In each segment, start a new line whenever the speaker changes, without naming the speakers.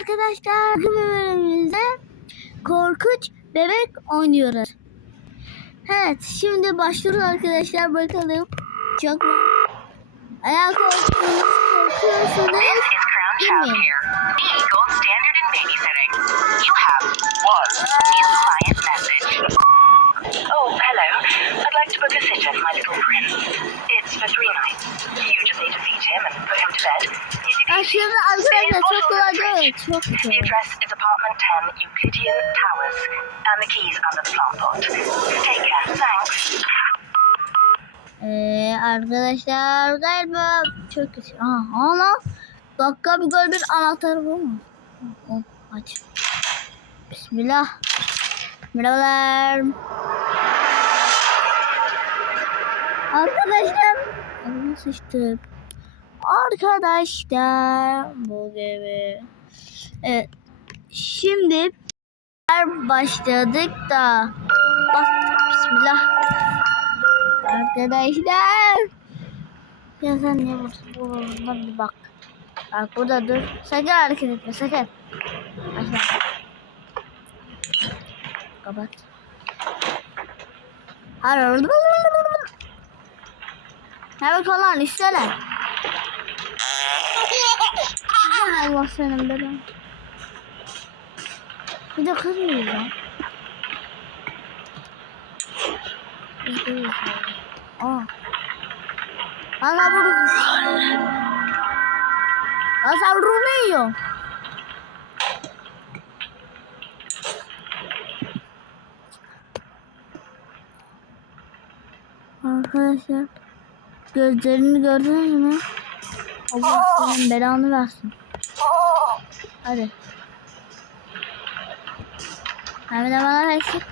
arkadaşlar. Bugün bölümümüzde korkunç bebek oynuyoruz. Evet şimdi başlıyoruz arkadaşlar bakalım. Çok Ayağa korkuyorsunuz, korkuyorsunuz.
This is Crown Child
Gimme.
Care, the gold standard in babysitting. You have one new client message. Oh, hello. I'd like to book a sitter for my little prince. It's for three nights. You just need to feed him and put him to bed. Easy peasy.
Aşırı arkadaşlar çok kolay. Çok
The
kolay.
address is apartment 10 Euclidean Towers, and the keys under the plant pot. Take care. Thanks.
Ee, arkadaşlar galiba çok kötü. Aha, ana. Dakika bir gol bir anahtarı bu mu? Hop, aç. Bismillah. Merhabalar. Arkadaşlar. Ağzıma sıçtım. Arkadaşlar. Bu gibi. Evet. Şimdi başladık da. Bismillah. Arkadaşlar. Ya sen niye? Buradan bir bak. Bak burada dur. Sakın hareket etme sakın. Aşağı. Kapat. Hayır. Evet olan istene. Allah senin belanı. Bir de kız mıyız lan? Aa. Ana bu. Lan sen ruh ne yiyorsun? Arkadaşlar gözlerini gördünüz mü? Allah senin belanı versin. Hadi. Hem de bana eksik.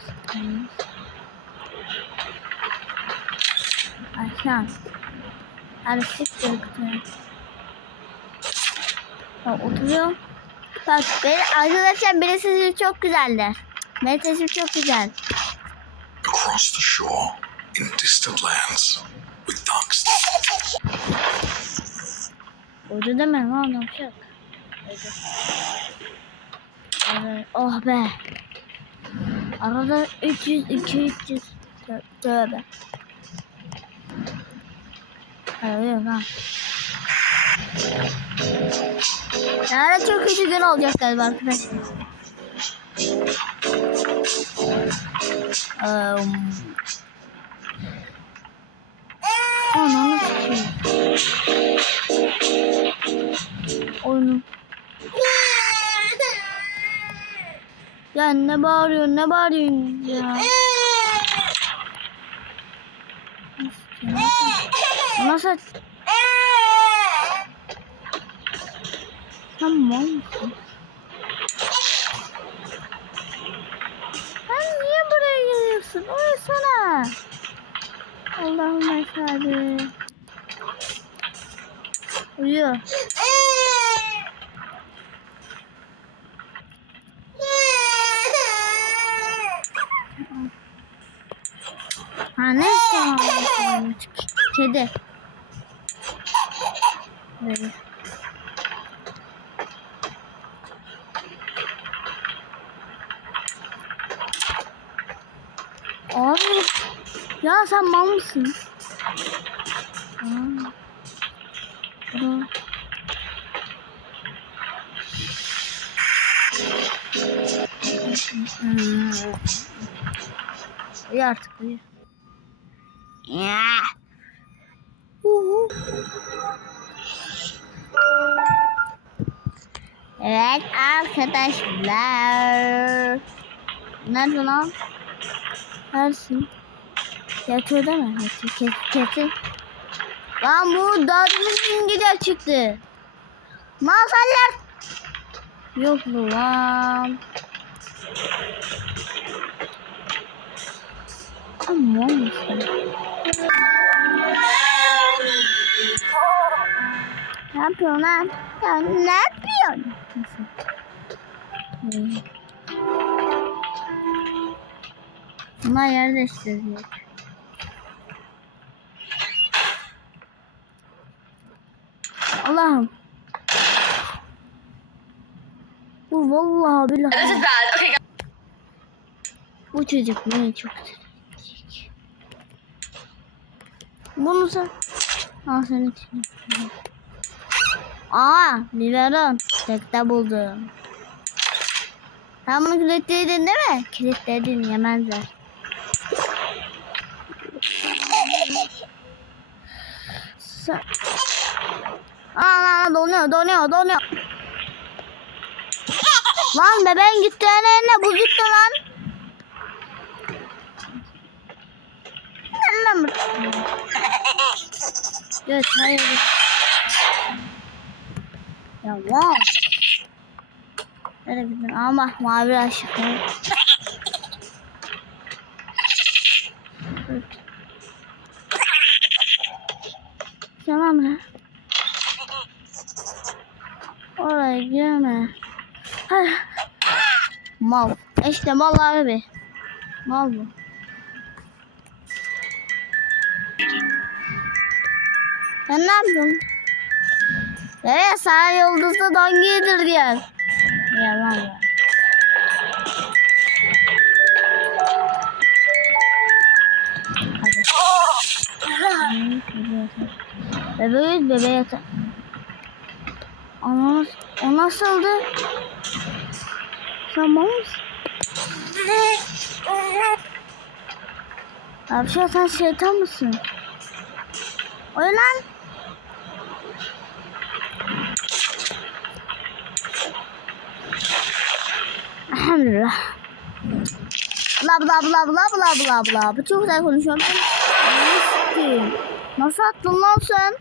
Aşağı. Hadi siktir kutuyu. Bak oturuyorum. Bak benim arkadaşlar benim sesim çok güzeldir. Benim sesim çok güzel.
across the shore in distant lands with dark
Uydu deme lan yapacak. Evet, Oh be. Arada 300 200 300 Tö- tövbe. Hayır lan. Yarın çok kötü gün olacak galiba arkadaşlar. Um, Ananı sikeyim. Oyunu. Ya ne bağırıyorsun ne bağırıyorsun ya. Nasıl? Mısın? Sen niye buraya geliyorsun? Uyusana. Allah'ım ekber. Uyuyor. Ha ne istiyorsun? Kedi. Böyle. Abi ya sen mal mısın? Aa. Bu. Uyu artık uyu. Evet arkadaşlar. Nerede lan? Neresin? Yatıyor değil mi? Yatıyor. Kes, kesin. Lan bu dördümüz İngilizce çıktı. Masallar. Yok mu lan? Aman mısın? Ne yapıyorsun lan? Ya ne yapıyorsun? Nasıl? Bunlar yer değiştirecek. Allah'ım. Bu vallahi billahi. Bu çocuk beni çok sevecek. Bunu sen... Al seni için. Aa, biberon. Tekte buldum. Sen bunu kilitledin değil mi? Kilitledin yemezler. Sen... Aa, donuyor, donuyor, donuyor. Lan bebeğin gitti yerine bu gitti lan. Lan mı? Evet, hayır. Ya wow. Nereye gittin? Ama mavi aşık. Tamam mı? Oraya girme. Hayır. Mal. İşte mal abi. Mal bu. Sen ne yaptın? Evet sana yıldızlı don giydir diyor. Yalan ya. Bebeğiz bebeğe yatar. Ana, o nasıldı? Tamam? Abi sen şeytan mısın? O ne lan? Elhamdülillah. Bla bla bla bla bla bla bla. Çok güzel konuşuyor. Nasıl? Attın lan sen?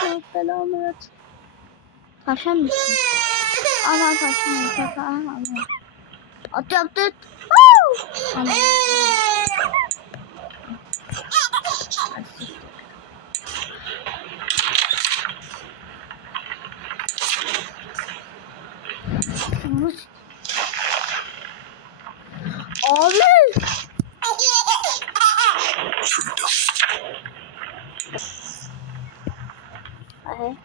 Çok belamı at. Tavşan mısın? Aman tavşan. Tavşan. Aman. At yaptı. Aman. Vur. Abi.
Freedom.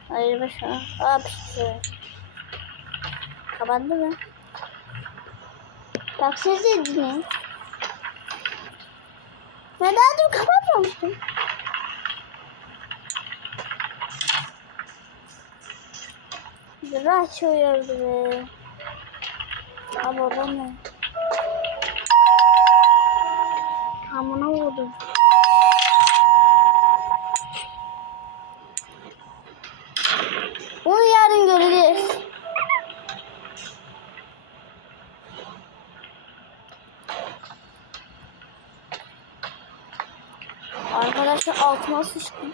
Hayır, Aa pişti. Kapandı mı? Bak siz de dinleyin. Ben daha dün kapatmamıştım. Biri açıyordu be. Abi orada ne? Amına vurdum. Arkadaşlar altıma sıçtım.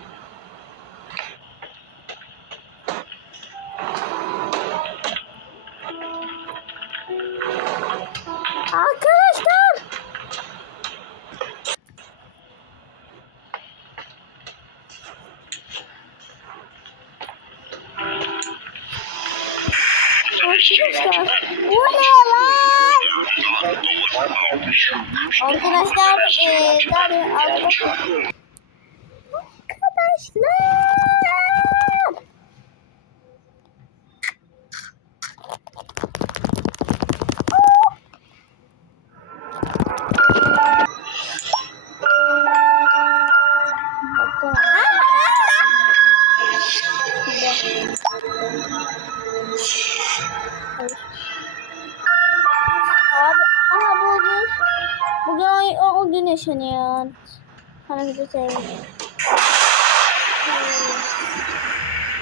Arkadaşlar. Arkadaşlar. Bu ne lan? Arkadaşlar. Eee. Arkadaşlar. O, o gün yaşanıyor. Hareket sevmiyorum.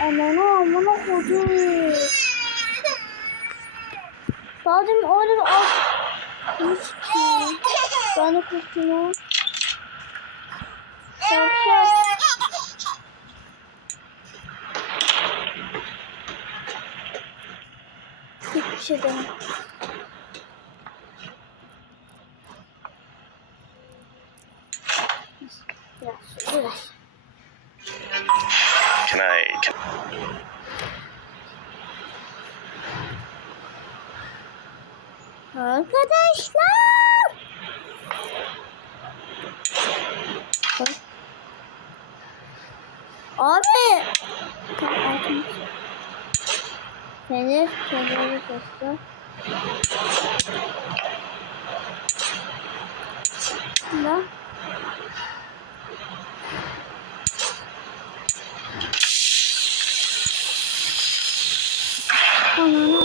Aman aman kodu. Sadece öyle bir alt. Hiç ki. Ben de kurtulma. Şapşal. Hiçbir şey demem. Arkadaşlar. Abi. Peynir, peynirli tostu. Ne? Ananı.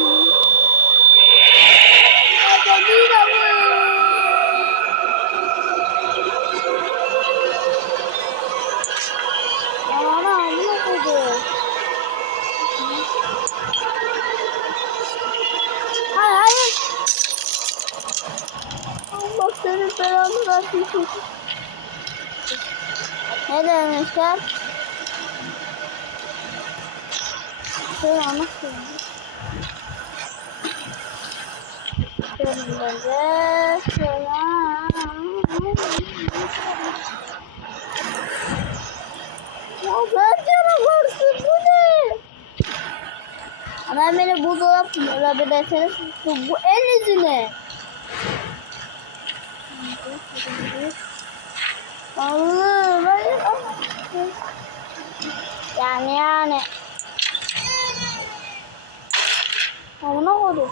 Şöyle anlatıyorum. Şöyle şöyle. Ya ben canavarsın bu ne? Adam beni buzdolap olabilirsiniz. Bu, bu el yüzüne. Allah'ım. Yani yani. Amına koydum.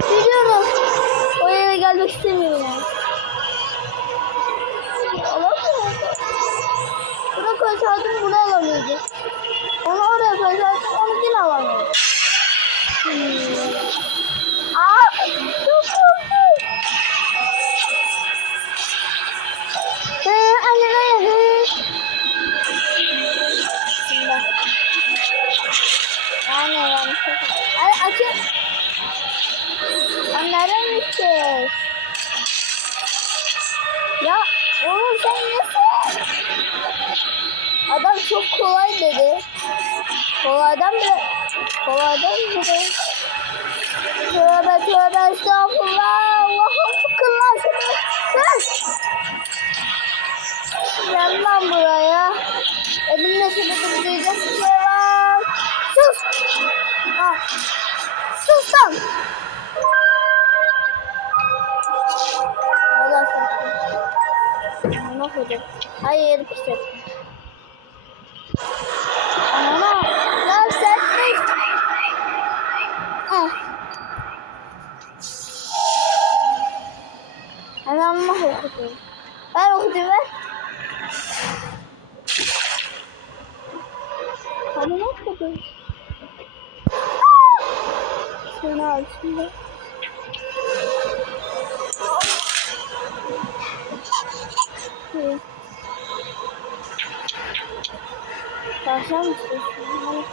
Biliyorum. O yere gelmek istemiyorum yani. Alamıyorum. Buna koysaydım bunu alamıyordum. Onu oraya koysaydım onu yine alamıyordum. Hmm. Kolay dedi. Kolaydan bile kolaydan bile. Tövbe tövbe estağfurullah. Allah'ım fıkırlar şunu. Sus. Gel lan buraya. Elimle seni durduracak bir şey var. Sus. Ah. Sus lan. Allah sakın. Ana koydum. Hayır pis ettim. Tavşan mı istiyorsun?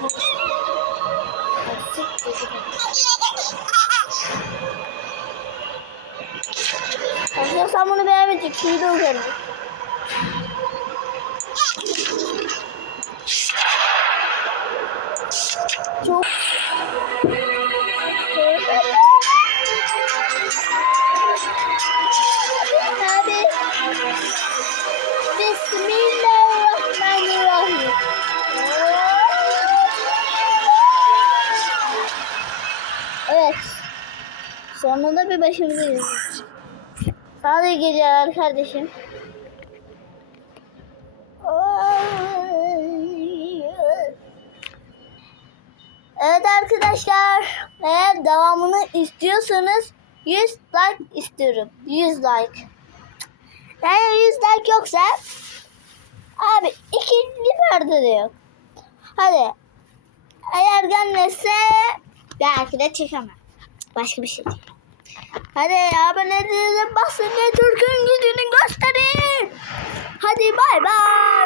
Tavşan sen bunu beğenmeyecek. Şimdi de uğrarım. Başımıza girdik. Sana da geceler kardeşim. Evet arkadaşlar. Eğer devamını istiyorsanız 100 like istiyorum. 100 like. Yani 100 like yoksa abi ikinci perde de yok. Hadi. Eğer gelmezse belki de çekemem. Başka bir şey değil. Hadi abone değilim basın ve Türk'ün gücünü gösterin. Hadi bay bay.